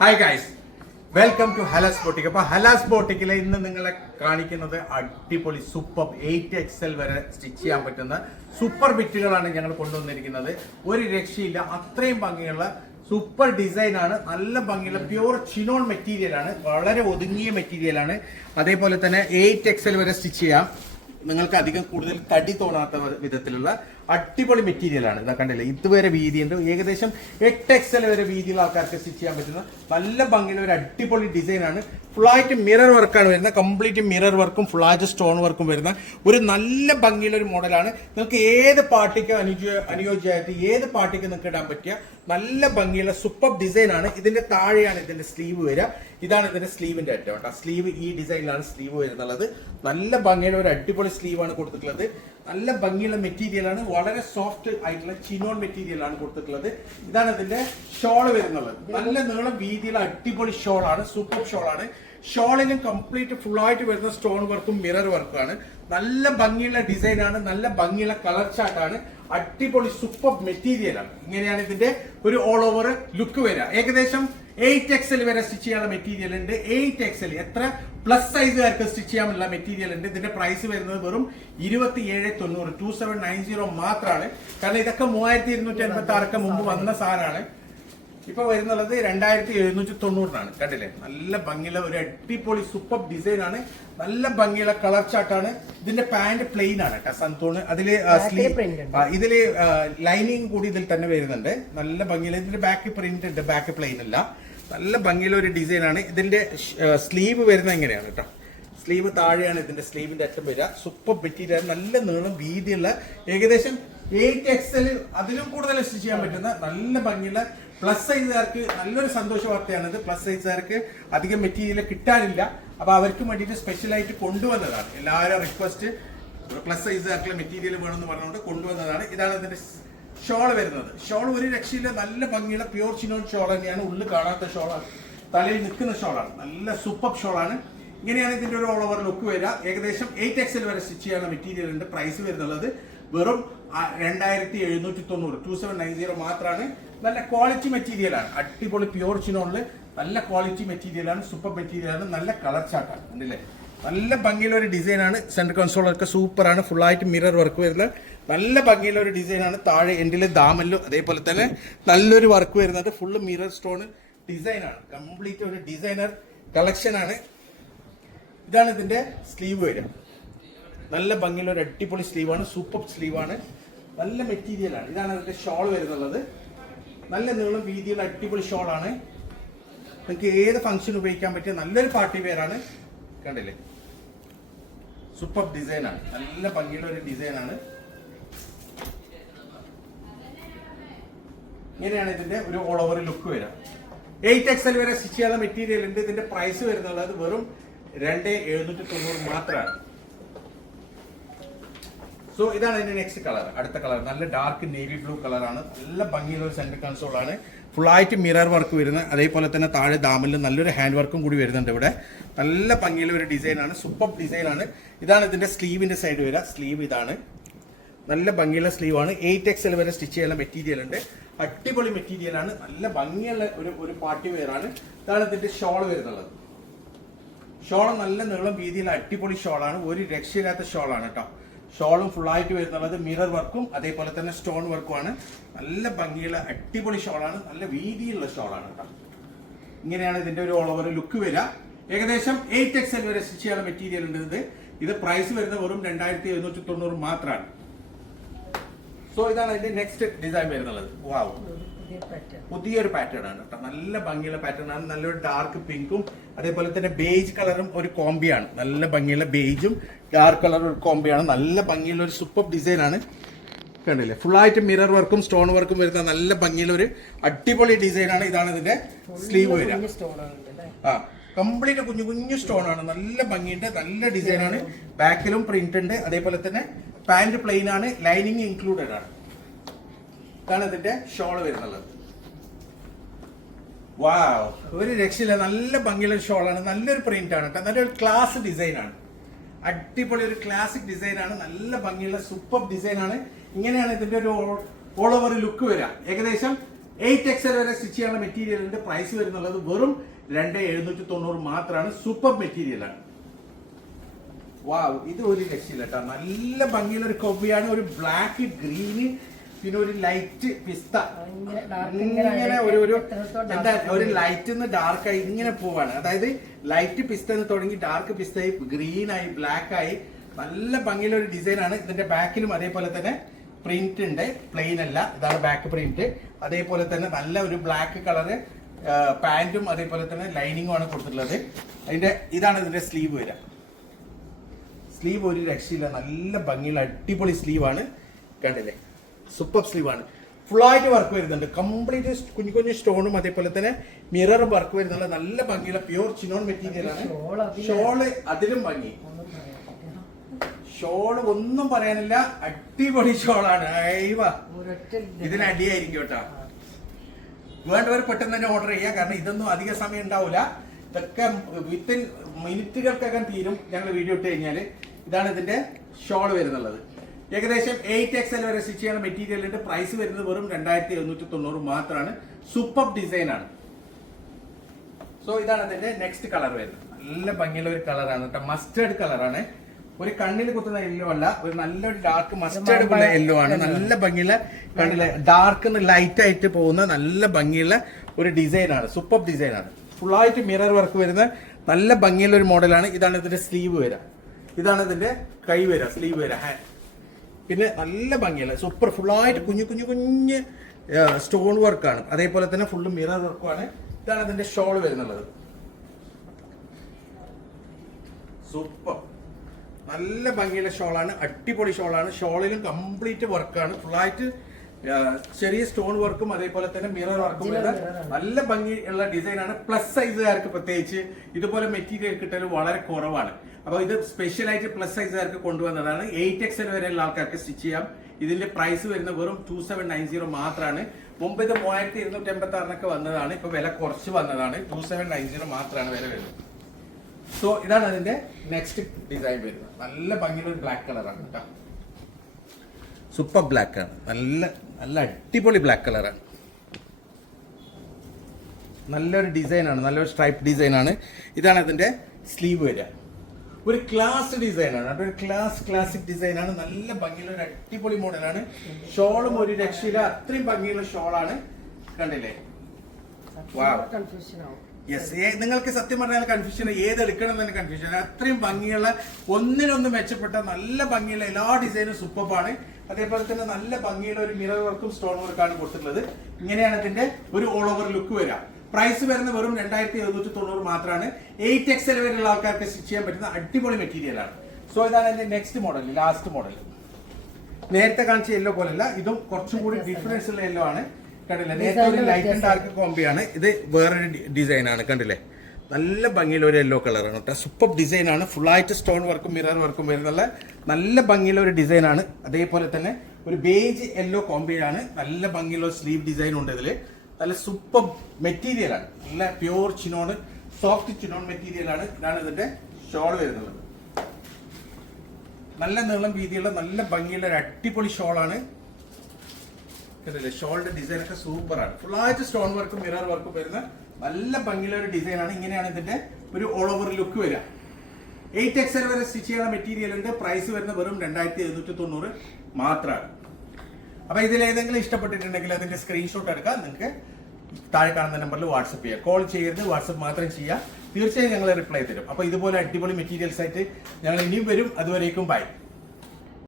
Hi guys welcome to Halas boutique അപ്പൊ ഹലാസ് ബോട്ടിക്കിലെ ഇന്ന് നിങ്ങളെ കാണിക്കുന്നത് അടിപൊളി സൂപ്പർ എയ്റ്റ് എക്സൽ വരെ സ്റ്റിച്ച് ചെയ്യാൻ പറ്റുന്ന സൂപ്പർ ബിറ്റുകളാണ് ഞങ്ങൾ കൊണ്ടുവന്നിരിക്കുന്നത്. ഒരു രക്ഷയില്ല അത്രയും ഭംഗിയുള്ള സൂപ്പർ ഡിസൈൻ ആണ്. നല്ല ഭംഗിയുള്ള പ്യൂർ ചിനോൺ മെറ്റീരിയൽ ആണ്. വളരെ ഒതുങ്ങിയ മെറ്റീരിയൽ ആണ്. അതേപോലെ തന്നെ എയ്റ്റ് എക്സൽ വരെ സ്റ്റിച്ച് ചെയ്യാം. നിങ്ങൾക്ക് അധികം കൂടുതൽ തടി തോന്നാത്ത വിധത്തിലുള്ള അടിപൊളി മെറ്റീരിയലാണ് ഇതാ കണ്ടില്ലേ? ഇതുവരെ വീതിയുണ്ട്. ഏകദേശം എട്ട് എക്സൽ വരെ വീതിയുള്ള ആൾക്കാർക്ക് സ്റ്റിച്ച് ചെയ്യാൻ പറ്റുന്ന നല്ല ഭംഗിയുള്ള ഒരു അടിപൊളി ഡിസൈനാണ് ഫുള്ളായിട്ട് മിറർ വർക്കാണ് വരുന്നത്. കംപ്ലീറ്റ് മിറർ വർക്കും ഫുള്ളായിട്ട് സ്റ്റോൺ വർക്കും വരുന്ന ഒരു നല്ല ഭംഗിയുള്ള ഒരു മോഡലാണ് നിങ്ങൾക്ക് ഏത് പാർട്ടിക്ക് അനുയോജ്യ അനുയോജ്യമായിട്ട് ഏത് പാർട്ടിക്ക് നിങ്ങൾക്ക് ഇടാൻ പറ്റിയ നല്ല ഭംഗിയുള്ള സൂപ്പർ ഡിസൈനാണ് ഇതിന്റെ താഴെയാണ് ഇതിന്റെ സ്ലീവ് വരിക. ഇതാണ് ഇതിന്റെ സ്ലീവിന്റെ അറ്റം കേട്ടോ സ്ലീവ് ഈ ഡിസൈനിലാണ് സ്ലീവ് വരുന്നുള്ളത് നല്ല ഭംഗിയുടെ ഒരു അടിപൊളി സ്ലീവാണ് കൊടുത്തിട്ടുള്ളത്. നല്ല ഭംഗിയുള്ള മെറ്റീരിയൽ ആണ്. വളരെ സോഫ്റ്റ് ആയിട്ടുള്ള ചിനോൺ മെറ്റീരിയൽ ആണ് കൊടുത്തിട്ടുള്ളത്. ഇതാണ് ഇതിന്റെ ഷോൾ വരുന്നത് നല്ല നീളം വീതിയുള്ള അടിപൊളി ഷോൾ ആണ്. സൂപ്പർ ഷോൾ ആണ്. ഷോളിനും കംപ്ലീറ്റ് ഫുൾ ആയിട്ട് വരുന്ന സ്റ്റോൺ വർക്കും മിറർ വർക്കും ആണ്. നല്ല ഭംഗിയുള്ള ഡിസൈൻ ആണ്. നല്ല ഭംഗിയുള്ള കളർ ചാർട്ടാണ് അടിപൊളി സൂപ്പർ മെറ്റീരിയൽ ആണ്. ഇങ്ങനെയാണ് ഇതിന്റെ ഒരു ഓൾ ഓവർ ലുക്ക് വരിക. ഏകദേശം എയ്റ്റ് എക്സൽ വരെ സ്റ്റിച്ച് ചെയ്യാനുള്ള മെറ്റീരിയൽ ഉണ്ട്. എയ്റ്റ് എക്സൽ എത്ര? പ്ലസ് സൈസുകാർക്ക് സ്റ്റിച്ച് ചെയ്യാനുള്ള മെറ്റീരിയൽ ഉണ്ട്. ഇതിന്റെ പ്രൈസ് വരുന്നത് വെറും ഇരുപത്തി ഏഴ് തൊണ്ണൂറ്. ടു സെവൻ നയൻ സീറോ മാത്രമാണ് കാരണം ഇതൊക്കെ മൂവായിരത്തി ഇരുന്നൂറ്റി അൻപത്തി ആറൊക്കെ മുമ്പ് വന്ന സാധനമാണ്. ഇപ്പൊ വരുന്നുള്ളത് രണ്ടായിരത്തി എഴുന്നൂറ്റി തൊണ്ണൂറിനാണ്. കണ്ടില്ലേ? നല്ല ഭംഗിയുള്ള ഒരു അടിപൊളി സൂപ്പർ ഡിസൈൻ ആണ്. നല്ല ഭംഗിയുള്ള കളർ ചാർട്ടാണ് ഇതിന്റെ പാന്റ് പ്ലെയിൻ ആണ് കേട്ടോ സന്തോണ് അതിൽ ഇതിൽ ലൈനിങ് കൂടി ഇതിൽ തന്നെ വരുന്നുണ്ട്. നല്ല ഭംഗിയുള്ള ഇതിന്റെ ബാക്ക് പ്രിന്റ് ഉണ്ട് ബാക്ക് പ്ലെയിൻ അല്ല. നല്ല ഭംഗിയുള്ള ഒരു ഡിസൈൻ ആണ്. ഇതിന്റെ സ്ലീവ് വരുന്നത് എങ്ങനെയാണ് കേട്ടോ? സ്ലീവ് താഴെയാണ് ഇതിന്റെ സ്ലീവിന്റെ അറ്റം വരിക. സൂപ്പർ മെറ്റീരിയൽ നല്ല നീളം വീതിയുള്ള ഏകദേശം എയ്റ്റ് എക്സൽ അതിലും കൂടുതൽ സ്റ്റിച്ച് ചെയ്യാൻ പറ്റുന്ന നല്ല ഭംഗിയുള്ള പ്ലസ് സൈസുകാർക്ക് നല്ലൊരു സന്തോഷ വാർത്തയാണിത്. പ്ലസ് സൈസുകാർക്ക് അധികം മെറ്റീരിയൽ കിട്ടാനില്ല. അപ്പൊ അവർക്ക് വേണ്ടിയിട്ട് സ്പെഷ്യലായിട്ട് കൊണ്ടുവന്നതാണ്. എല്ലാവരും റിക്വസ്റ്റ് പ്ലസ് സൈസുകാർക്കുള്ള മെറ്റീരിയൽ വേണമെന്ന് പറഞ്ഞുകൊണ്ട് കൊണ്ടുവന്നതാണ്. ഇതാണ് ഇതിന്റെ ഷോൾ വരുന്നത്. ഷോൾ ഒരു രക്ഷയില്ല. നല്ല ഭംഗിയുള്ള പ്യൂർ ചിനോൺ ഷോൾ തന്നെയാണ്. ഉള്ളിൽ കാണാത്ത ഷോളാണ് തലയിൽ നിൽക്കുന്ന ഷോളാണ് നല്ല സൂപ്പർ ഷോളാണ് ഇങ്ങനെയാണ് ഇതിന്റെ ഒരു ഓൾ ഓവർ ലുക്ക് വരിക. ഏകദേശം എയ്റ്റ് എക്സൽ വരെ സ്റ്റിച്ച് ചെയ്യാനുള്ള മെറ്റീരിയൽ ഉണ്ട്. പ്രൈസ് വരുന്നുള്ളത് വെറും രണ്ടായിരത്തി എഴുന്നൂറ്റി തൊണ്ണൂറ്. ടു സെവൻ നയൻ സീറോ മാത്രമാണ് നല്ല ക്വാളിറ്റി മെറ്റീരിയൽ ആണ്. അടിപൊളി പ്യൂർ ചിനോണിൽ നല്ല ക്വാളിറ്റി മെറ്റീരിയൽ ആണ് സൂപ്പർ മെറ്റീരിയൽ ആണ് നല്ല കളർ ചാട്ടാണ് ഉണ്ടല്ലേ നല്ല ഭംഗിയുള്ള ഒരു ഡിസൈൻ ആണ് സെന്റർ കൺസോളൊക്കെ ഫുൾ ആയിട്ട് മിറർ വർക്ക് വരുന്നത്. നല്ല ഭംഗിയുള്ള ഒരു ഡിസൈൻ ആണ്. താഴെ എൻഡിൽ ദാമല്ലും അതേപോലെ തന്നെ നല്ലൊരു വർക്ക് വരുന്നത്. ഫുള്ള് മിറർ സ്റ്റോൺ ഡിസൈൻ ആണ്. കംപ്ലീറ്റ് ഒരു ഡിസൈനർ കളക്ഷൻ ആണ്. ഇതാണ് ഇതിന്റെ സ്ലീവ് വരിക നല്ല ഭംഗിയുള്ള ഒരു അടിപൊളി സ്ലീവാണ് സൂപ്പർ സ്ലീവാണ് നല്ല മെറ്റീരിയൽ ആണ്. ഇതാണ് അതിന്റെ ഷോൾ വരുന്നുള്ളത്. നല്ല നീളം വീതിയുള്ള അടിപൊളി ഷോളാണ് നിങ്ങൾക്ക് ഏത് ഫംഗ്ഷൻ ഉപയോഗിക്കാൻ പറ്റിയ നല്ലൊരു പാർട്ടി പേരാണ് കണ്ടില്ലേ? സൂപ്പർ ഡിസൈൻ ആണ്. നല്ല ഭംഗിയുള്ള ഒരു ഡിസൈൻ ആണ്. ഇങ്ങനെയാണ് ഇതിന്റെ ഒരു ഓൾ ഓവർ ലുക്ക് വരിക. എയ്റ്റ് എക്സൽ വരെ സ്റ്റിച്ച് ചെയ്യാത്ത മെറ്റീരിയൽ ഉണ്ട്. ഇതിന്റെ പ്രൈസ് വരുന്നുള്ളത് വെറും രണ്ട് എഴുന്നൂറ്റി തൊണ്ണൂറ് മാത്രമാണ്. സോ ഇതാണ് അതിന്റെ നെക്സ്റ്റ് കളർ അടുത്ത കളർ നല്ല ഡാർക്ക് നേവി ബ്ലൂ കളറാണ് നല്ല ഭംഗിയുള്ള ഒരു സെന്റർ കൺസോൾ ആണ്. ഫുൾ ആയിട്ട് മിറർ വർക്ക് വരുന്നത് അതേപോലെ തന്നെ താഴെ ദാമിൽ നല്ലൊരു ഹാൻഡ് വർക്കും കൂടി വരുന്നുണ്ട് ഇവിടെ. നല്ല ഭംഗിയുള്ള ഒരു ഡിസൈൻ ആണ്. സൂപ്പർ ഡിസൈൻ ആണ്. ഇതാണ് ഇതിന്റെ സ്ലീവിന്റെ സൈഡ് വരിക സ്ലീവ് ഇതാണ്. നല്ല ഭംഗിയുള്ള സ്ലീവ് ആണ്. എയ്റ്റ് എൽ വരെ സ്റ്റിച്ച് ചെയ്യാനുള്ള മെറ്റീരിയൽ ഉണ്ട്. അടിപൊളി മെറ്റീരിയൽ ആണ്. നല്ല ഭംഗിയുള്ള ഒരു ഒരു പാർട്ടി വെയർ ആണ്. ഇതാണ് ഇതിന്റെ ഷോൾ വരുന്നുള്ളത്. ഷോൾ നല്ല നീളം വീതിയിൽ അടിപൊളി ഷോളാണ് ഒരു രക്ഷയില്ലാത്ത ഷോളാണ് കേട്ടോ. ഷോളും ഫുൾ ആയിട്ട് വരുന്നുള്ളത് മിറർ വർക്കും അതേപോലെ തന്നെ സ്റ്റോൺ വർക്കുമാണ് നല്ല ഭംഗിയുള്ള അടിപൊളി ഷോളാണ് നല്ല വീതിയുള്ള ഷോളാണ് കേട്ടോ ഇങ്ങനെയാണ് ഇതിന്റെ ഒരു ഓൾ ലുക്ക് വരിക. ഏകദേശം എയ്റ്റ് എക്സൽ വരെ സ്റ്റിച്ച് മെറ്റീരിയൽ ഉണ്ട് ഇത്. ഇത് പ്രൈസ് വരുന്ന വെറും രണ്ടായിരത്തി എഴുന്നൂറ്റി തൊണ്ണൂറ് മാത്രമാണ് സോ ഇതാണ് ഇതിന്റെ നെക്സ്റ്റ് ഡിസൈൻ വരുന്നുള്ളത് വാവ് പുതിയൊരു പാറ്റേൺ ആണ് കേട്ടോ. നല്ല ഭംഗിയുള്ള പാറ്റേൺ ആണ്. നല്ലൊരു ഡാർക്ക് പിങ്കും അതേപോലെ തന്നെ ബേജ് കളറും ഒരു കോമ്പിയാണ് നല്ല ഭംഗിയുള്ള ബേജും ഡാർക്ക് കളറും ഒരു കോമ്പിയാണ് നല്ല ഭംഗിയുള്ള ഒരു സൂപ്പർ ഡിസൈൻ ആണ്. കണ്ടില്ലേ? ഫുൾ ആയിട്ട് മിറർ വർക്കും സ്റ്റോൺ വർക്കും വരുന്ന നല്ല ഭംഗിയുള്ള ഒരു അടിപൊളി ഡിസൈൻ ആണ് ഇതാണ് ഇതിന്റെ സ്ലീവ് വരിക. ആ കംപ്ലീറ്റ് കുഞ്ഞു കുഞ്ഞു സ്റ്റോൺ ആണ്. നല്ല ഭംഗിയുണ്ട് നല്ല ഡിസൈൻ ആണ്. ബാക്കിലും പ്രിന്റ് ഉണ്ട്. അതേപോലെ തന്നെ പാന്റ് പ്ലെയിൻ ആണ്. ലൈനിങ് ഇൻക്ലൂഡഡ് ആണ്. ഇതാണ് ഇതിന്റെ ഷോൾ വരുന്നുള്ളത് വാവ് ഒരു രക്ഷയില്ല നല്ല ഭംഗിയുള്ള ഷോളാണ് നല്ലൊരു പ്രിന്റ് ആണ് കേട്ടോ നല്ലൊരു ക്ലാസ് ഡിസൈൻ ആണ്. അടിപൊളി ഒരു ക്ലാസിക് ഡിസൈൻ ആണ് നല്ല ഭംഗിയുള്ള സൂപ്പർ ഡിസൈൻ ആണ്. ഇങ്ങനെയാണ് ഇതിന്റെ ഒരു ഓൾ ഓവർ ലുക്ക് വരിക ഏകദേശം എയ്റ്റ് എക്സൽ വരെ സ്റ്റിച്ച് ചെയ്യാനുള്ള മെറ്റീരിയലിന്റെ പ്രൈസ് വരുന്നുള്ളത് വെറും രണ്ട് എഴുന്നൂറ്റി തൊണ്ണൂറ് മാത്രമാണ് സൂപ്പർ മെറ്റീരിയലാണ് വാവ് ഇത് ഒരു രക്ഷയില്ല കേട്ടോ നല്ല ഭംഗിയുള്ള ഒരു കൊബിയാണ് ഒരു ബ്ലാക്ക് ഗ്രീന് പിന്നെ ഒരു ലൈറ്റ് പിസ്ത. ഇങ്ങനെ ഒരു ഒരു എന്താ ഒരു ലൈറ്റ് നിന്ന് ഡാർക്ക് ആയി ഇങ്ങനെ പോവാണ്. അതായത് ലൈറ്റ് പിസ്ത എന്ന് തുടങ്ങി ഡാർക്ക് പിസ്ത ആയി ഗ്രീൻ ആയി ബ്ലാക്ക് ആയി. നല്ല ഭംഗിയുള്ള ഒരു ഡിസൈൻ ആണ്. ഇതിന്റെ ബാക്കിലും അതേപോലെ തന്നെ പ്രിന്റ് ഉണ്ട്. പ്ലെയിൻ അല്ല. ഇതാണ് ബാക്ക് പ്രിന്റ് അതേപോലെ തന്നെ നല്ല ഒരു ബ്ലാക്ക് കളറ് പാന്റും അതേപോലെ തന്നെ ലൈനിങ്ങും ആണ് കൊടുത്തിട്ടുള്ളത്. അതിന്റെ ഇതാണ് ഇതിന്റെ സ്ലീവ് വരിക. സ്ലീവ് ഒരു രക്ഷയില്ല. നല്ല ഭംഗിയുള്ള അടിപൊളി സ്ലീവാണ് കണ്ടില്ലേ? സൂപ്പർ സ്ലീവാണ് ഫുള്ളായിട്ട് വർക്ക് വരുന്നുണ്ട്. കംപ്ലീറ്റ് കുഞ്ഞു കുഞ്ഞു സ്റ്റോണും അതേപോലെ തന്നെ മിറർ വർക്ക് വരുന്നുള്ള നല്ല ഭംഗിയുള്ള പ്യൂർ ചിനോൺ മെറ്റീരിയലാണ് ഷോൾ അതിലും ഭംഗി. ഷോൾ ഒന്നും പറയാനില്ല. അടിപൊളി ഷോളാണ് അയവ ഒരൊറ്റ ഇതിന് അടിയായിരിക്കും കേട്ടോ. വേണ്ടവർ പെട്ടെന്ന് തന്നെ ഓർഡർ ചെയ്യാം. കാരണം ഇതൊന്നും അധിക സമയം ഉണ്ടാവില്ല ഇതൊക്കെ വിത്തിൻ മിനിറ്റുകൾക്കകം തീരും. ഞങ്ങൾ വീഡിയോ ഇട്ട് കഴിഞ്ഞാൽ ഇതാണ് ഇതിന്റെ ഷോൾ വരുന്നുള്ളത്. ഏകദേശം എയ്റ്റ് എക്സ് എൽ വരെ സ്റ്റിച്ച് ചെയ്യുന്ന മെറ്റീരിയലിന്റെ പ്രൈസ് വരുന്നത് വെറും രണ്ടായിരത്തി എഴുന്നൂറ്റി തൊണ്ണൂറ് മാത്രമാണ്. സൂപ്പർ ഡിസൈൻ ആണ്. സോ ഇതാണ് അതിന്റെ നെക്സ്റ്റ് കളർ വരുന്നത്. നല്ല ഭംഗിയുള്ള ഒരു കളറാണ് കേട്ടോ മസ്റ്റേർഡ് കളറാണ് ഒരു കണ്ണിൽ കുത്തുന്ന യെല്ലോ അല്ല ഒരു നല്ലൊരു ഡാർക്ക് മസ്റ്റേർഡ് ഉള്ള യെല്ലോ ആണ്. നല്ല ഭംഗിയുള്ള കണ്ണിൽ ഡാർക്ക് ലൈറ്റ് ആയിട്ട് പോകുന്ന നല്ല ഭംഗിയുള്ള ഒരു ഡിസൈൻ ആണ്. സൂപ്പർ ഡിസൈൻ ആണ്. ഫുള്ളായിട്ട് മിറർ വർക്ക് വരുന്ന നല്ല ഭംഗിയുള്ള ഒരു മോഡലാണ് ഇതാണ് ഇതിന്റെ സ്ലീവ് വരിക ഇതാണ് ഇതിന്റെ കൈ വരിക സ്ലീവ് വരിക ഹാൻഡ് പിന്നെ നല്ല ഭംഗിയല്ല. സൂപ്പർ ഫുള്ളായിട്ട് കുഞ്ഞു കുഞ്ഞു കുഞ്ഞ് സ്റ്റോൺ വർക്കാണ് അതേപോലെ തന്നെ ഫുള്ള് മിറർ വർക്കുമാണ് ഇതാണ് അതിന്റെ ഷോൾ വരുന്നുള്ളത്. സൂപ്പർ നല്ല ഭംഗിയുള്ള ഷോളാണ് അടിപൊളി ഷോളാണ് ഷോളിലും കംപ്ലീറ്റ് വർക്കാണ് ഫുള്ളായിട്ട് ചെറിയ സ്റ്റോൺ വർക്കും അതേപോലെ തന്നെ മിറർ വർക്കും വരുന്ന നല്ല ഭംഗിയുള്ള ഡിസൈനാണ് പ്ലസ് സൈസുകാർക്ക് പ്രത്യേകിച്ച് ഇതുപോലെ മെറ്റീരിയൽ കിട്ടൽ വളരെ കുറവാണ്. അപ്പോൾ ഇത് സ്പെഷ്യൽ ആയിട്ട് പ്ലസ് സൈസുകാർക്ക് കൊണ്ടുവന്നതാണ്. എയ്റ്റ് എക്സൽ വരെയുള്ള ആൾക്കാർക്ക് സ്റ്റിച്ച് ചെയ്യാം. ഇതിന്റെ പ്രൈസ് വരുന്ന വെറും ടു സെവൻ നയൻ സീറോ മാത്രമാണ് മുമ്പ് ഇത് മൂവായിരത്തി ഇരുന്നൂറ്റി എൺപത്തി ആറിനൊക്കെ വന്നതാണ്. ഇപ്പൊ വില കുറച്ച് വന്നതാണ്. ടു സെവൻ നയൻ സീറോ മാത്രമാണ് വില വരുന്നത്. സോ ഇതാണ് അതിന്റെ നെക്സ്റ്റ് ഡിസൈൻ വരുന്നത്. നല്ല ഭംഗിയുള്ള ഒരു ബ്ലാക്ക് കളറാണ് കേട്ടോ സൂപ്പർ ബ്ലാക്ക് ആണ്. നല്ല നല്ല അടിപൊളി ബ്ലാക്ക് കളറാണ് നല്ലൊരു ഡിസൈനാണ് നല്ലൊരു സ്ട്രൈപ്പ് ഡിസൈനാണ് ഇതാണ് അതിന്റെ സ്ലീവ് വരിക. ഒരു ക്ലാസ് ഡിസൈനാണ് ഒരു ക്ലാസ് ക്ലാസിക് ഡിസൈനാണ് നല്ല ഭംഗിയുള്ള ഒരു അടിപൊളി മോഡലാണ് ഷോളും ഒരു രക്ഷയില്ല അത്രയും ഭംഗിയുള്ള ഷോളാണ്. കണ്ടില്ലേ. കൺഫ്യൂഷൻ ആവും. യെസ് നിങ്ങൾക്ക് സത്യം പറഞ്ഞാൽ കൺഫ്യൂഷൻ ഏത് എടുക്കണം എന്ന് കൺഫ്യൂഷൻ അത്രയും ഭംഗിയുള്ള ഒന്നിനൊന്ന് മെച്ചപ്പെട്ട നല്ല ഭംഗിയുള്ള എല്ലാ ഡിസൈനും സൂപ്പറാണ് അതേപോലെ തന്നെ നല്ല ഭംഗിയുള്ള ഒരു മിറർ വർക്കും സ്റ്റോൺ വർക്കാണ് കൊടുത്തിട്ടുള്ളത്. ഇങ്ങനെയാണ് ഇതിന്റെ ഒരു ഓൾ ഓവർ ലുക്ക് വരിക. പ്രൈസ് വരുന്ന വെറും രണ്ടായിരത്തി എഴുന്നൂറ്റി തൊണ്ണൂറ് മാത്രമാണ് എയ്റ്റ് എക്സൽ വരെയുള്ള ആൾക്കാർക്ക് സ്റ്റിച്ച് ചെയ്യാൻ പറ്റുന്ന അടിപൊളി മെറ്റീരിയലാണ് സോ ഇതാണ് എന്റെ നെക്സ്റ്റ് മോഡൽ ലാസ്റ്റ് മോഡൽ നേരത്തെ കാണിച്ച യെല്ലോ പോലെയല്ല ഇതും കുറച്ചും കൂടി ഡിഫറൻസ് ഉള്ള യെല്ലോ ആണ്. കണ്ടില്ലേ? നേരത്തെ ഒരു ലൈറ്റ് ആൻഡ് ഡാർക്ക് കോമ്പിയാണ് ഇത് വേറൊരു ഡിസൈൻ ആണ് കണ്ടില്ലേ? നല്ല ഭംഗിയുള്ള ഒരു യെല്ലോ കളറാണ് കേട്ടോ. സൂപ്പർ ഡിസൈൻ ആണ്. ഫുള്ളായിട്ട് സ്റ്റോൺ വർക്കും മിറർ വർക്കും വരുന്നുള്ള നല്ല ഭംഗിയുള്ള ഒരു ഡിസൈൻ ആണ്. അതേപോലെ തന്നെ ഒരു ബേജ് യെല്ലോ കോമ്പിയാണ് നല്ല ഭംഗിയുള്ള സ്ലീവ് ഡിസൈൻ ഉണ്ട് ഇതിൽ നല്ല സൂപ്പർ മെറ്റീരിയൽ ആണ്. നല്ല pure chinon soft chinon material ആണ് ഇതാണ് ഇതിന്റെ ഷോൾ വരുന്നത്. നല്ല നീളം വീതിയുള്ള നല്ല ഭംഗിയുള്ള ഒരു അടിപൊളി ഷോളാണ് കണ്ടില്ലേ ഷോളിന്റെ ഡിസൈൻ ഒക്കെ സൂപ്പറാണ് ആയിട്ട് സ്റ്റോൺ വർക്കും മിറർ വർക്കും വരുന്ന നല്ല ഭംഗിയുള്ള ഒരു ഡിസൈൻ ആണ്. ഇങ്ങനെയാണ് ഇതിന്റെ ഒരു ഓൾ ഓവർ ലുക്ക് വരിക. എയ്റ്റ് എക്സൽ വരെ സ്റ്റിച്ച് ചെയ്യുന്ന ഉണ്ട്. പ്രൈസ് വരുന്ന വെറും രണ്ടായിരത്തി എഴുന്നൂറ്റി തൊണ്ണൂറ് മാത്രമാണ്. അപ്പൊ ഇതിൽ ഏതെങ്കിലും ഇഷ്ടപ്പെട്ടിട്ടുണ്ടെങ്കിൽ അതിന്റെ സ്ക്രീൻഷോട്ട് എടുക്കാം. നിങ്ങൾക്ക് താഴെ കാണുന്ന നമ്പറിൽ വാട്സപ്പ് ചെയ്യുക കോൾ ചെയ്യരുത്. വാട്സപ്പ് മാത്രം ചെയ്യുക തീർച്ചയായും ഞങ്ങൾ റിപ്ലൈ തരും. അപ്പൊ ഇതുപോലെ അടിപൊളി മെറ്റീരിയൽസ് ആയിട്ട് ഞങ്ങൾ ഇനിയും വരും. അതുവരേക്കും ബൈ